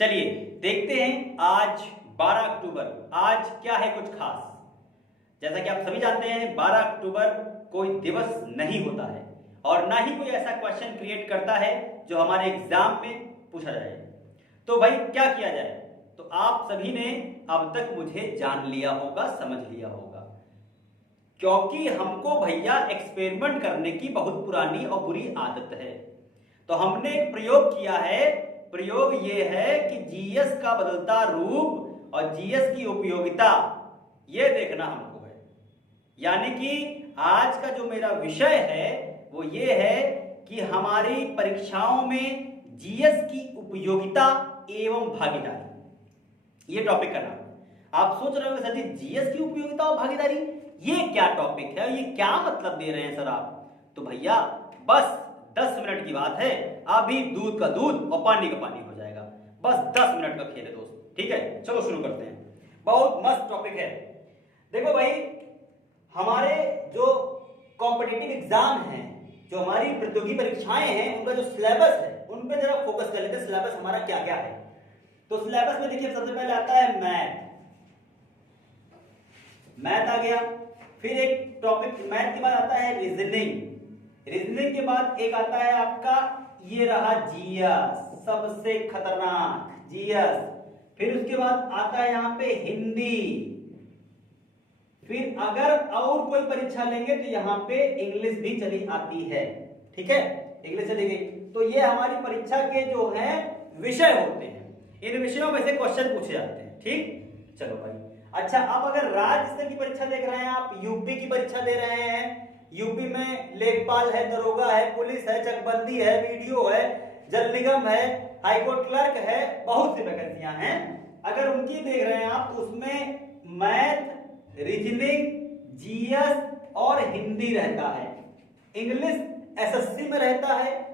चलिए देखते हैं आज 12 अक्टूबर आज क्या है कुछ खास। जैसा कि आप सभी जानते हैं 12 अक्टूबर कोई दिवस नहीं होता है और ना ही कोई ऐसा क्वेश्चन क्रिएट करता है जो हमारे एग्जाम में पूछा जाए। तो भाई क्या किया जाए? तो आप सभी ने अब तक मुझे जान लिया होगा, समझ लिया होगा, क्योंकि हमको भैया एक्सपेरिमेंट करने की बहुत पुरानी और बुरी आदत है। तो हमने एक प्रयोग किया है। प्रयोग ये है कि जीएस का बदलता रूप और जीएस की उपयोगिता ये देखना हमको है। यानी कि आज का जो मेरा विषय है वो ये है कि हमारी परीक्षाओं में जीएस की उपयोगिता एवं भागीदारी, ये टॉपिक का नाम है। आप सोच रहे होंगे सर जी जीएस की उपयोगिता और भागीदारी ये क्या टॉपिक है, ये क्या मतलब दे रहे हैं सर आप? तो भैया बस 10 मिनट की बात है, अभी दूध का दूध और पानी का पानी हो जाएगा। बस 10 मिनट का खेल है दोस्त, ठीक है? चलो शुरू करते हैं। बहुत मस्त टॉपिक है। देखो भाई, हमारे जो कॉम्पिटिटिव एग्जाम हैं, जो हमारी प्रतियोगी परीक्षाएं हैं, उनका जो सिलेबस है उन पे जरा फोकस कर लेते हैं। सिलेबस हमारा क्या क्या है? तो सिलेबस में देखिए सबसे पहले आता है मैथ आ गया। फिर एक टॉपिक मैथ के बाद आता है रीजनिंग। रीजनिंग के बाद एक आता है आपका ये रहा जीएस, सबसे खतरनाक जीएस। फिर उसके बाद आता है यहाँ पे हिंदी। फिर अगर और कोई परीक्षा लेंगे तो यहाँ पे इंग्लिश भी चली आती है, ठीक है? इंग्लिश चली गई। तो ये हमारी परीक्षा के जो है विषय होते हैं। इन विषयों में से क्वेश्चन पूछे जाते हैं, ठीक? चलो भाई, अच्छा अब अगर राज्य स्तर की परीक्षा देख रहे हैं, आप यूपी की परीक्षा दे रहे हैं, यूपी में लेखपाल है, दरोगा है, पुलिस है, चकबंदी है, वीडियो है, जल निगम है, हाईकोर्ट क्लर्क है, बहुत सी वैकेंसियां हैं। अगर उनकी देख रहे हैं आप तो उसमें मैथ, रीजनिंग, जीएस और हिंदी रहता है। इंग्लिश एसएससी में रहता है,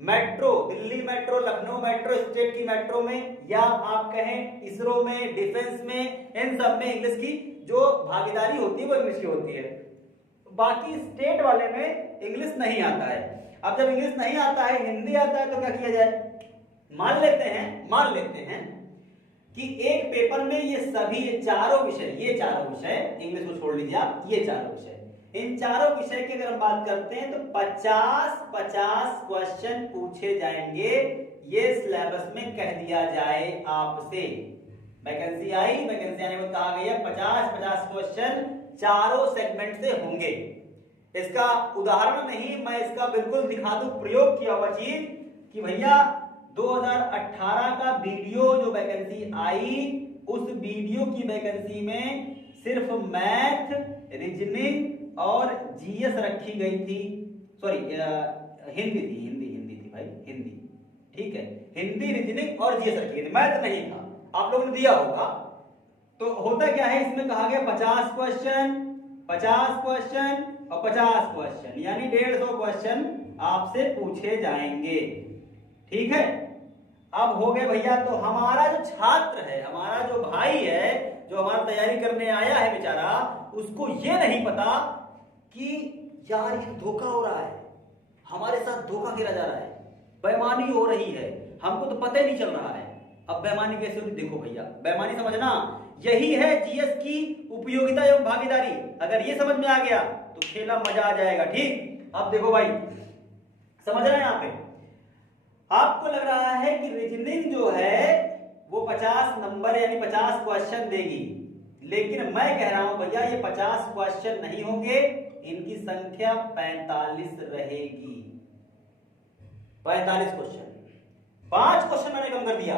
metro, Delhi metro, Lucknow metro, state की मेट्रो में, या आप कहें इसरो में, डिफेंस में, इन सब में इंग्लिश की जो भागीदारी होती है वो इंग्लिश की होती है। बाकी स्टेट वाले में इंग्लिश नहीं आता है। अब जब इंग्लिश नहीं आता है, हिंदी आता है, तो क्या किया जाए? मान लेते हैं कि एक पेपर में ये सभी ये चारों विषय इंग्लिश को छोड़ लीजिए आप, ये चारों विषय, इन चारों विषय की अगर हम बात करते हैं तो 50-50 क्वेश्चन पूछे जाएंगे। ये सिलेबस में कह दिया जाए आपसे। वैकेंसी आई, वैकेंसी आने में कहा गया 50-50 क्वेश्चन चारों सेगमेंट से होंगे। इसका उदाहरण नहीं, मैं इसका बिल्कुल दिखा दूं प्रयोग किया हुआ चीज कि भैया 2018 का वीडियो जो वैकेंसी आई, उस वीडियो की वैकेंसी में सिर्फ मैथ, रीजनिंग और जीएस रखी गई थी। सॉरी, हिंदी थी भाई, हिंदी, ठीक है? हिंदी, रीजनिंग और जीएस रखी गई थी, मैथ नहीं था। आप लोगों ने दिया होगा। तो होता क्या है, इसमें कहा गया 50 क्वेश्चन और 50 क्वेश्चन, यानी 150 क्वेश्चन आपसे पूछे जाएंगे, ठीक है? अब हो गए भैया। तो हमारा जो छात्र है, हमारा जो भाई है, जो हमारा तैयारी करने आया है बेचारा, उसको ये नहीं पता कि यार ये धोखा हो रहा है, हमारे साथ धोखा खेला जा रहा है, बेईमानी हो रही है, हमको तो पता ही नहीं चल रहा है। अब बेईमानी कैसे होती? देखो भैया, बेईमानी समझना यही है जीएस की उपयोगिता एवं भागीदारी। अगर ये समझ में आ गया तो खेला मजा आ जाएगा, ठीक? अब देखो भाई, समझ रहे हैं यहाँ पे? आपको लग रहा है कि रीजनिंग जो है वो 50 नंबर यानी 50 क्वेश्चन देगी, लेकिन मैं कह रहा हूं भैया ये 50 क्वेश्चन नहीं होंगे, इनकी संख्या 45 रहेगी। 45 क्वेश्चन, 5 क्वेश्चन मैंने कम कर दिया।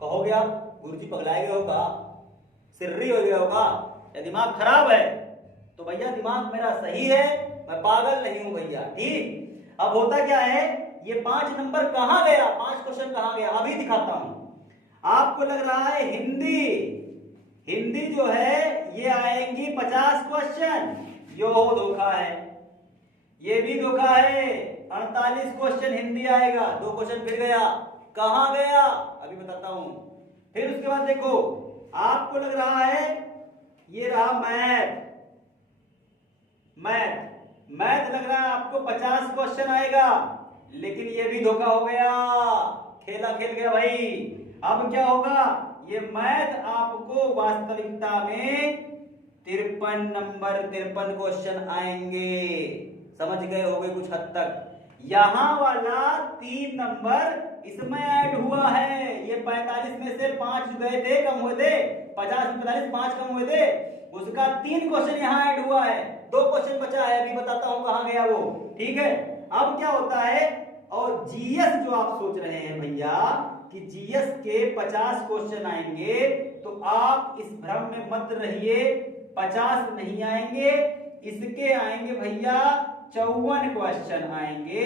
कहोगे आप गुरुजी पगलाए गए होगा, सिर्री हो गया होगा, या दिमाग खराब है? तो भैया दिमाग मेरा सही है, मैं पागल नहीं हूं भैया, ठीक? अब होता क्या है, ये 5 नंबर कहां गया, 5 क्वेश्चन कहां गया, अभी दिखाता हूं। आपको लग रहा है हिंदी जो है ये आएंगी 50 क्वेश्चन, यो धोखा है, ये भी धोखा है। 48 क्वेश्चन हिंदी आएगा, 2 क्वेश्चन फिर गया, कहां गया अभी बताता हूं। फिर उसके बाद देखो, आपको लग रहा है ये रहा मैथ लग रहा है आपको 50 क्वेश्चन आएगा, लेकिन ये भी धोखा हो गया, खेला खेल गया भाई। अब क्या होगा, ये मैथ आपको वास्तविकता में 53 नंबर 53 क्वेश्चन आएंगे। समझ गए होंगे कुछ हद तक। यहां वाला 3 नंबर इसमें ऐड हुआ है। ये 45 में से 5 गए थे, कम हुए थे, 50 में 45 5 कम हुए थे, उसका 3 क्वेश्चन यहां ऐड हुआ है। 2 क्वेश्चन बचा है, अभी बताता हूं कहां गया वो। ठीक है, अब क्या होता है, और जीएस जो आप सोच रहे हैं भैया कि जीएस के 50 क्वेश्चन आएंगे, तो आप इस भ्रम में मत रहिए। 50 नहीं आएंगे, इसके आएंगे भैया 54 क्वेश्चन आएंगे।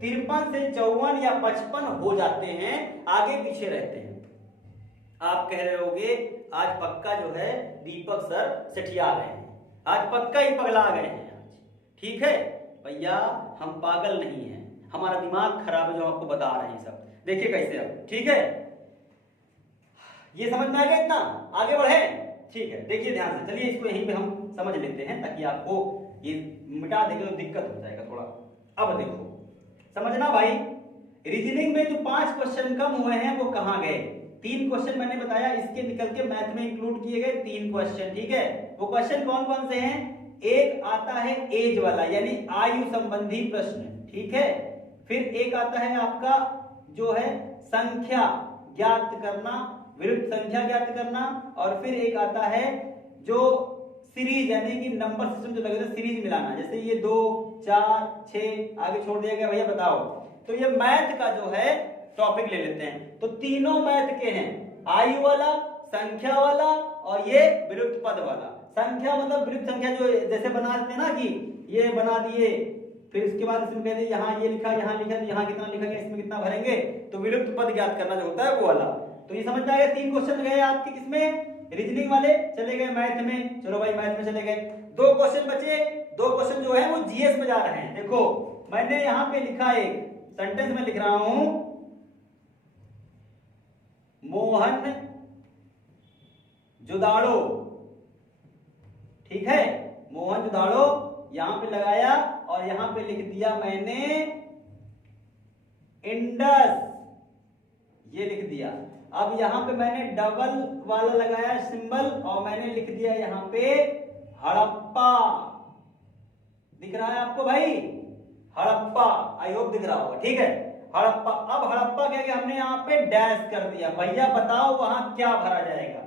53 से 54 या 55 हो जाते हैं, आगे पीछे रहते हैं। आप कह रहे होगे आज पक्का जो है दीपक सर सेठिया गए हैं, आज पक्का ही पगला गए हैं आज। ठीक है भैया, हम पागल नहीं हैं, हमारा दिमाग खराब है जो आपको बता रहे हैं सब। देखिए कैसे अब, ठीक है, ये समझ में आ गया, इतना आगे बढ़े। ठीक है, देखिए ध्यान से, चलिए इसको यहीं पे हम समझ लेते हैं ताकि आपको ये मिटा देंगे तो दिक्कत हो जाएगा थोड़ा। अब देखो समझना भाई, रीजनिंग में जो 5 क्वेश्चन कम हुए हैं वो कहां गए। 3 क्वेश्चन मैंने बताया, इसके निकल के मैथ में इंक्लूड किए गए 3 क्वेश्चन। ठीक है, वो क्वेश्चन कौन कौन से हैं, एक आता है एज वाला यानी आयु संबंधी प्रश्न। ठीक है, फिर एक आता है आपका जो है संख्या ज्ञात करना, विरुद्ध संख्या ज्ञात करना, और फिर एक आता है जो सीरीज यानी कि नंबर सिस्टम जो लगे सीरीज मिलाना, जैसे ये 2 4 6 आगे छोड़ दिया गया भैया बताओ। तो ये मैथ का जो है टॉपिक ले लेते हैं। तो तीनों मैथ के हैं, आयु वाला, संख्या वाला और ये विरुद्ध पद वाला। संख्या मतलब विरुद्ध संख्या जो जैसे बना देते हैं ना कि ये बना दिए, फिर उसके बाद इसमें कहते यहाँ ये लिखा, यहाँ लिखा, तो यहाँ कितना लिखा गया, इसमें कितना भरेंगे, तो विरुद्ध पद ज्ञात करना जो होता है वो वाला। तो ये समझ में आ गया, 3 क्वेश्चन गए आपके किसमें, रीजनिंग वाले, चले गए मैथ में। चलो भाई मैथ में चले गए, 2 क्वेश्चन बचे। 2 क्वेश्चन जो है वो जीएस में जा रहे हैं। देखो मैंने यहां पे लिखा, एक सेंटेंस में लिख रहा हूं, मोहन जुदाड़ो। ठीक है, मोहन जुदाड़ो यहां पे लगाया और यहां पे लिख दिया मैंने इंडस, ये लिख दिया। अब यहां पे मैंने डबल वाला लगाया सिंबल और मैंने लिख दिया यहां पे हड़प्पा। दिख रहा है आपको भाई, हड़प्पा, आई होप दिख रहा होगा। ठीक है, हड़प्पा। अब हड़प्पा क्या किया हमने यहाँ पे डैश कर दिया, भैया बताओ वहां क्या भरा जाएगा।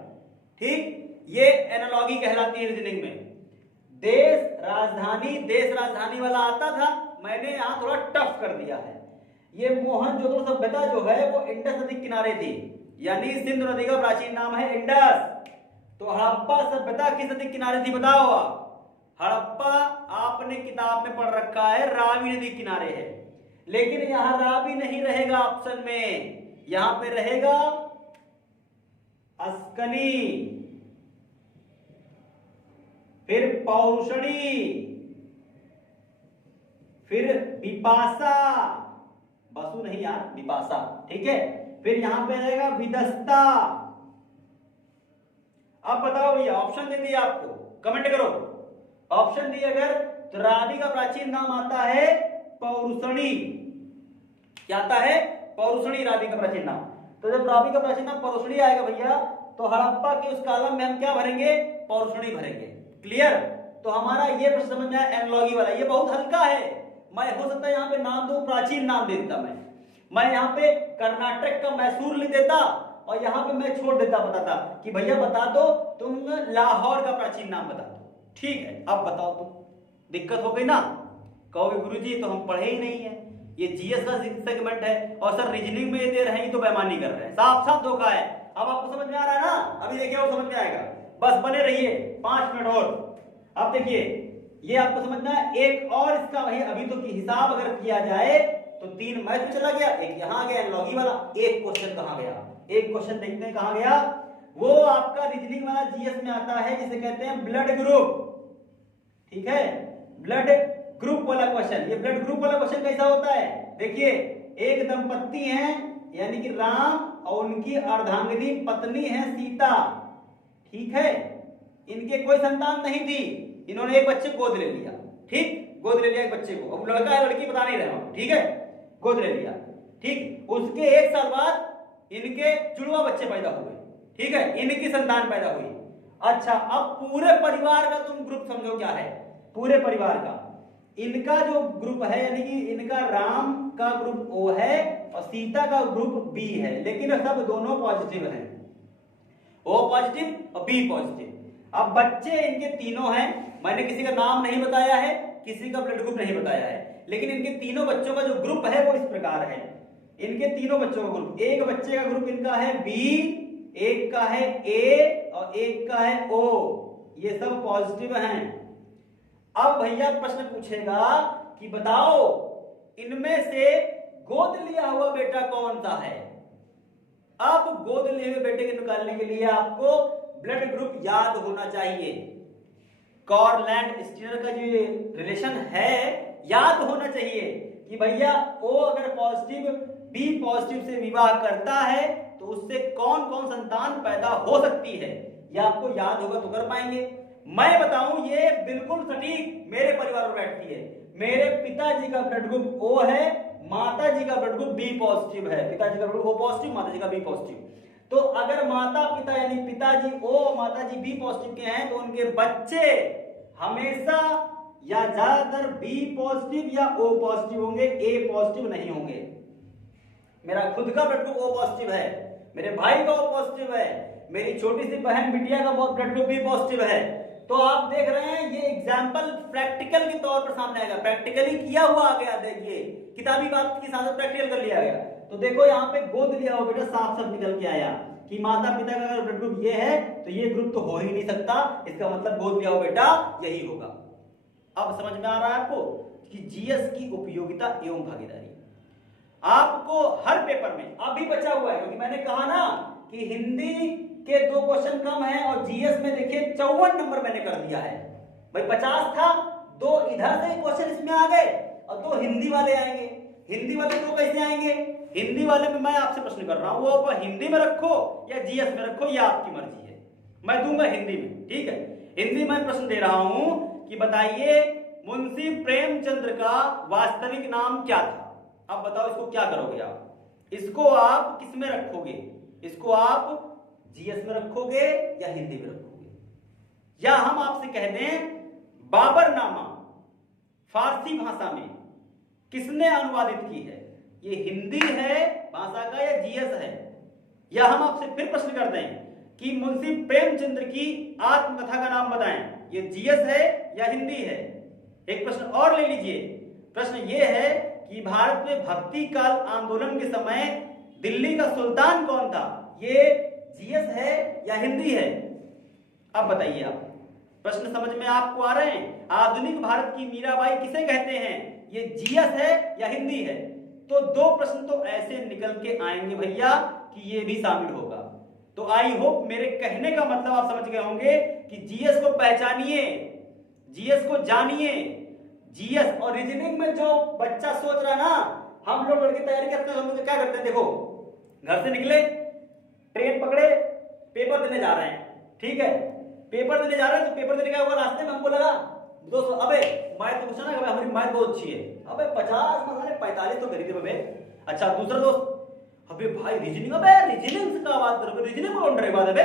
ठीक, ये एनालॉगी कहलाती है रीजनिंग में। देश राजधानी वाला आता था, मैंने यहाँ थोड़ा टफ कर दिया है। ये मोहनजोदड़ो सभ्यता जो है वो इंडस नदी किनारे थी, यानी सिंधु नदी का प्राचीन नाम है इंडस। तो हड़प्पा सभ्यता किस नदी किनारे थी बताओ। हड़प्पा आपने किताब में पढ़ रखा है रावी नदी किनारे है, लेकिन यहां रावी नहीं रहेगा ऑप्शन में, यहां पे रहेगा अस्कनी, फिर पौरुषणी, फिर विपाशा, बसु नहीं यार विपाशा। ठीक है, फिर यहां पे रहेगा विदस्ता। अब बताओ भैया, ऑप्शन दे दिए आपको, कमेंट करो। ऑप्शन दिए अगर, तो रावी का प्राचीन नाम आता है पौरुषणी। क्या आता है, पौरुषणी, रावी का प्राचीन नाम। तो जब रावी का प्राचीन नाम पौरुषणी आएगा भैया, तो हड़प्पा के उस कॉलम में हम क्या भरेंगे, पौरुषणी भरेंगे। क्लियर। तो हमारा ये प्रश्न समझ में आया एनालॉगी वाला, ये बहुत हल्का है। मैं हो सकता है यहाँ पे नाम दूं, प्राचीन नाम दे देता मैं यहाँ पे कर्नाटक का मैसूर लिख देता और यहाँ पे मैं छोड़ देता, बताता कि भैया बता दो तुम लाहौर का प्राचीन नाम बता दो। ठीक है, अब बताओ तुम, दिक्कत हो गई ना। कहोगे गुरुजी तो हम पढ़े ही नहीं है, ये जीएस का सेगमेंट है और सर रीजनिंग में ये दे रहे हैं, तो बेईमानी कर रहे हैं, साफ साफ धोखा है। अब आपको समझ में आ रहा है ना, अभी देखिए वो समझ में आएगा, बस बने रहिए 5 मिनट और। अब देखिए ये आपको समझना है। एक और इसका वही अभी तो की हिसाब अगर किया जाए तो 3 मैथ में चला गया, एक यहाँ गया एनालॉगी वाला, एक क्वेश्चन कहाँ गया, एक क्वेश्चन देखते हैं कहाँ गया। वो आपका रीजनिंग वाला जीएस में आता है जिसे कहते हैं ब्लड ग्रुप। ठीक है, ब्लड ग्रुप वाला क्वेश्चन। ये ब्लड ग्रुप वाला क्वेश्चन कैसा होता है, देखिए एक दंपत्ति हैं यानी कि राम और उनकी अर्धांगिनी पत्नी है सीता। ठीक है, इनके कोई संतान नहीं थी, इन्होंने एक बच्चे गोद ले लिया। ठीक, गोद ले लिया एक बच्चे को, अब लड़का है लड़की बता नहीं रहा हूं। ठीक है, गोद ले लिया। ठीक, उसके 1 साल बाद इनके जुड़वा बच्चे पैदा हुए, ठीक है, इनकी संतान पैदा हुई। अच्छा, अब पूरे परिवार का तुम ग्रुप समझो क्या है, पूरे परिवार का इनका जो ग्रुप है, यानी कि इनका राम का ग्रुप O है और सीता का ग्रुप B है, लेकिन सब दोनों पॉजिटिव हैं, O पॉजिटिव और B पॉजिटिव। अब बच्चे इनके तीनों हैं, मैंने किसी का नाम नहीं बताया है, किसी का ब्लड ग्रुप नहीं बताया है, लेकिन इनके तीनों बच्चों का जो ग्रुप है वो इस प्रकार है। इनके तीनों बच्चों का ग्रुप, एक बच्चे का ग्रुप इनका है B, एक का है A और एक का है O, ये सब पॉजिटिव हैं। अब भैया प्रश्न पूछेगा कि बताओ इनमें से गोद लिया हुआ बेटा कौन सा है। अब गोद लिए हुए बेटे के निकालने के लिए आपको ब्लड ग्रुप याद होना चाहिए, कॉरलैंड स्टीनर का जो ये रिलेशन है याद होना चाहिए कि भैया O अगर पॉजिटिव B पॉजिटिव से विवाह करता है तो उससे कौन कौन संतान पैदा हो सकती है, ये आपको याद होगा तो कर पाएंगे। मैं बताऊं ये बिल्कुल सटीक मेरे परिवार में बैठती है। मेरे पिताजी का ब्लड ग्रुप O है, माता जी का ब्लड ग्रुप B पॉजिटिव है, पिताजी का ब्लड ग्रुप O पॉजिटिव, माता जी का B पॉजिटिव। तो अगर माता पिता यानी पिताजी O, माता जी B पॉजिटिव के हैं तो उनके बच्चे हमेशा या ज्यादातर B पॉजिटिव या O पॉजिटिव होंगे, A पॉजिटिव नहीं होंगे। मेरा खुद का ब्लड ग्रुप O पॉजिटिव है, मेरे भाई का O पॉजिटिव है, मेरी छोटी सी बहन बिटिया का ब्लड ग्रुप B पॉजिटिव है। तो आप देख रहे हैं ये एग्जाम्पल प्रैक्टिकल के तौर पर सामने आएगा, प्रैक्टिकली किया हुआ आ गया। देखिए किताबी बात की साथ प्रैक्टिकल कर लिया गया। तो देखो यहाँ पे गोद लिया हुआ बेटा साफ साफ निकल के आया कि माता पिता का अगर ब्लड ग्रुप ये है तो ये ग्रुप तो हो ही नहीं सकता, इसका मतलब गोद लिया हुआ बेटा यही होगा। अब समझ में आ रहा है आपको कि जीएस की उपयोगिता एवं भागीदारी। आपको हर पेपर में अभी बचा हुआ है, क्योंकि मैंने कहा ना कि हिंदी के 2 क्वेश्चन कम है और जीएस में देखिए 54 नंबर मैंने कर दिया है। भाई 50 था, 2 इधर से क्वेश्चन इसमें आ गए और 2 हिंदी वाले आएंगे। हिंदी वाले 2 कैसे आएंगे? हिंदी वाले में मैं आपसे प्रश्न कर रहा हूं, वो आप हिंदी में रखो या जीएस में रखो, ये आपकी मर्जी है। मैं दूंगा हिंदी में, ठीक है। हिंदी में प्रश्न दे रहा हूं कि बताइए मुंशी प्रेमचंद्र का वास्तविक नाम क्या था। अब बताओ इसको क्या करोगे आप, इसको आप किस में रखोगे, इसको आप जीएस में रखोगे या हिंदी में रखोगे? या हम आपसे कह दें बाबरनामा फारसी भाषा में किसने अनुवादित की है, ये हिंदी है भाषा का या जीएस है? या हम आपसे फिर प्रश्न करते हैं कि मुंशी प्रेमचंद्र की आत्मकथा का नाम बताएं, ये जीएस है या हिंदी है? एक प्रश्न और ले लीजिए। प्रश्न ये है कि भारत में भक्ति काल आंदोलन के समय दिल्ली का सुल्तान कौन था, ये जीएस है या हिंदी है? अब बताइए आप, प्रश्न समझ में आपको आ रहे हैं? आधुनिक भारत की मीराबाई किसे कहते हैं, ये जीएस है या हिंदी है? तो 2 प्रश्न तो ऐसे निकल के आएंगे भैया कि ये भी शामिल होगा। तो आई होप मेरे कहने का मतलब आप समझ गए होंगे कि जीएस को पहचानिए, जीएस को जानिए। जीएस और रीजनिंग में जो बच्चा सोच रहा है ना, हम लोग लड़के तैयारी करते हैं, हम लोग क्या करते हैं, देखो घर से निकले, ट्रेन पकड़े, पेपर देने जा रहे हैं, ठीक है, पेपर देने जा रहे हैं तो पेपर देने का हुआ रास्ते में हमको लगा दोस्तों अबे मैथ तो पूछा ना, हमारी मैथ बहुत अच्छी है, अबे 50 में मैंने 45 तो करी थी बे। अच्छा दूसरा दोस्त, अबे भाई रीजनिंग, अबे रीजनिंग से क्या बात करोगे, रीजनिंग में कौन डरेगा बे,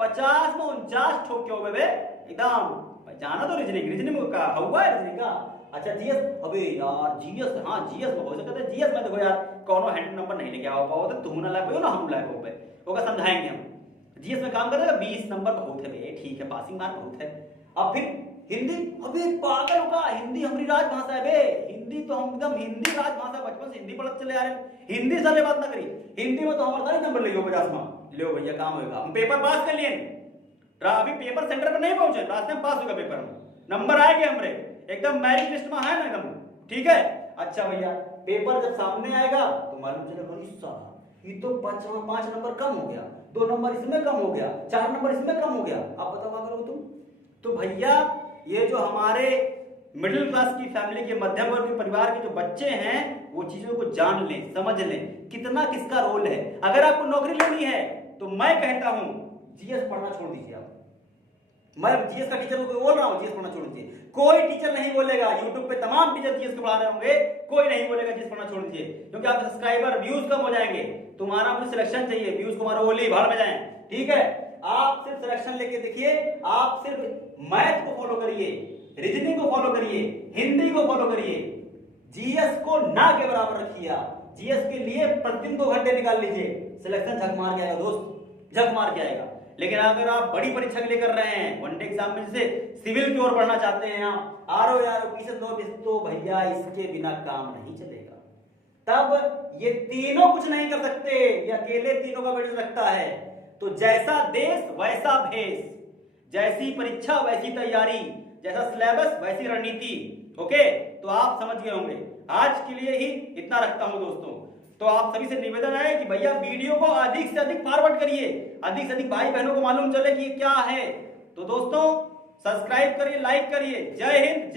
50 में 49 ठोक के हो बे एकदम, जाना तो रीजनिंग का हुआ है रीजनिंग का। अच्छा जीएस, अबे यार जीएस, हाँ जीएस में हो सकता है, जीएस में देखो यार कौनो हैंड नंबर नहीं लेके आओ पाओ तो तुम ना लाए पाओ ना हम लाए पाओ पे, होगा समझाएंगे हम। जीएस में काम करेगा 20 नंबर बहुत है बे, ठीक है पासिंग मार्क बहुत है। अब फिर हिंदी, अबे पागल होगा, हिंदी हमारी राजभाषा है बे, हिंदी तो हम एकदम हिंदी राजभाषा, बचपन से हिंदी पढ़ते चले आ रहे हैं, हिंदी से बात ना करी, हिंदी में तो हमारे सारे नंबर ले 50 में, लो भैया काम होगा, हम पेपर पास कर लिए, अभी पेपर सेंटर पर नहीं पहुंचे, रास्ते में पास होगा पेपर में, नंबर आएंगे हमारे एकदम मेरिट लिस्ट में है ना एकदम, ठीक है। अच्छा भैया पेपर जब सामने आएगा तो मालूम चलेगा ये तो 5 नंबर कम हो गया, 2 नंबर इसमें कम हो गया, 4 नंबर इसमें कम हो गया, आप बताओ क्या करोगे तुम? तो भैया ये जो हमारे मिडिल क्लास की फैमिली के, मध्यम वर्ग के परिवार के जो बच्चे हैं वो चीजों को जान लें, समझ लें कितना किसका रोल है। अगर आपको नौकरी लेनी है तो मैं कहता हूं जीएस पढ़ना छोड़ दीजिए आप, मैं जीएस का टीचर को बोल रहा हूँ, जीएस पढ़ना छोड़ दीजिए। कोई टीचर नहीं बोलेगा, यूट्यूब पे तमाम टीचर जीएस को पढ़ा रहे होंगे, कोई नहीं बोलेगा जीएस पढ़ना छोड़ दीजिए, क्योंकि आपके सब्सक्राइबर व्यूज कम हो जाएंगे। तुम्हारा मुझे सिलेक्शन चाहिए, व्यूज को मारो ओली भाड़ में जाए, ठीक है। आप सिर्फ सिलेक्शन लेके देखिए, आप सिर्फ मैथ को फॉलो करिए, रीजनिंग को फॉलो करिए, हिंदी को फॉलो करिए, जीएस को ना के बराबर रखिए। जीएस के लिए प्रतिदिन 2 घंटे निकाल लीजिए, सिलेक्शन झक मार के आएगा दोस्त, झक मार के आएगा। लेकिन अगर आप बड़ी परीक्षा के लिए कर रहे हैं, वनडे एग्जाम में जैसे सिविल की ओर बढ़ना चाहते हैं आप, आरओ यार पीछे तो भैया इसके बिना काम नहीं चलेगा। तब ये तीनों कुछ नहीं कर सकते, ये अकेले तीनों का वेट रखता है। तो जैसा देश वैसा भेष, जैसी परीक्षा वैसी तैयारी, जैसा सिलेबस वैसी रणनीति। ओके, तो आप समझ गए होंगे। आज के लिए ही इतना रखता हूं दोस्तों। तो आप सभी से निवेदन है कि भैया वीडियो को अधिक से अधिक फॉरवर्ड करिए, अधिक से अधिक भाई बहनों को मालूम चले कि ये क्या है। तो दोस्तों सब्सक्राइब करिए, लाइक करिए। जय हिंद।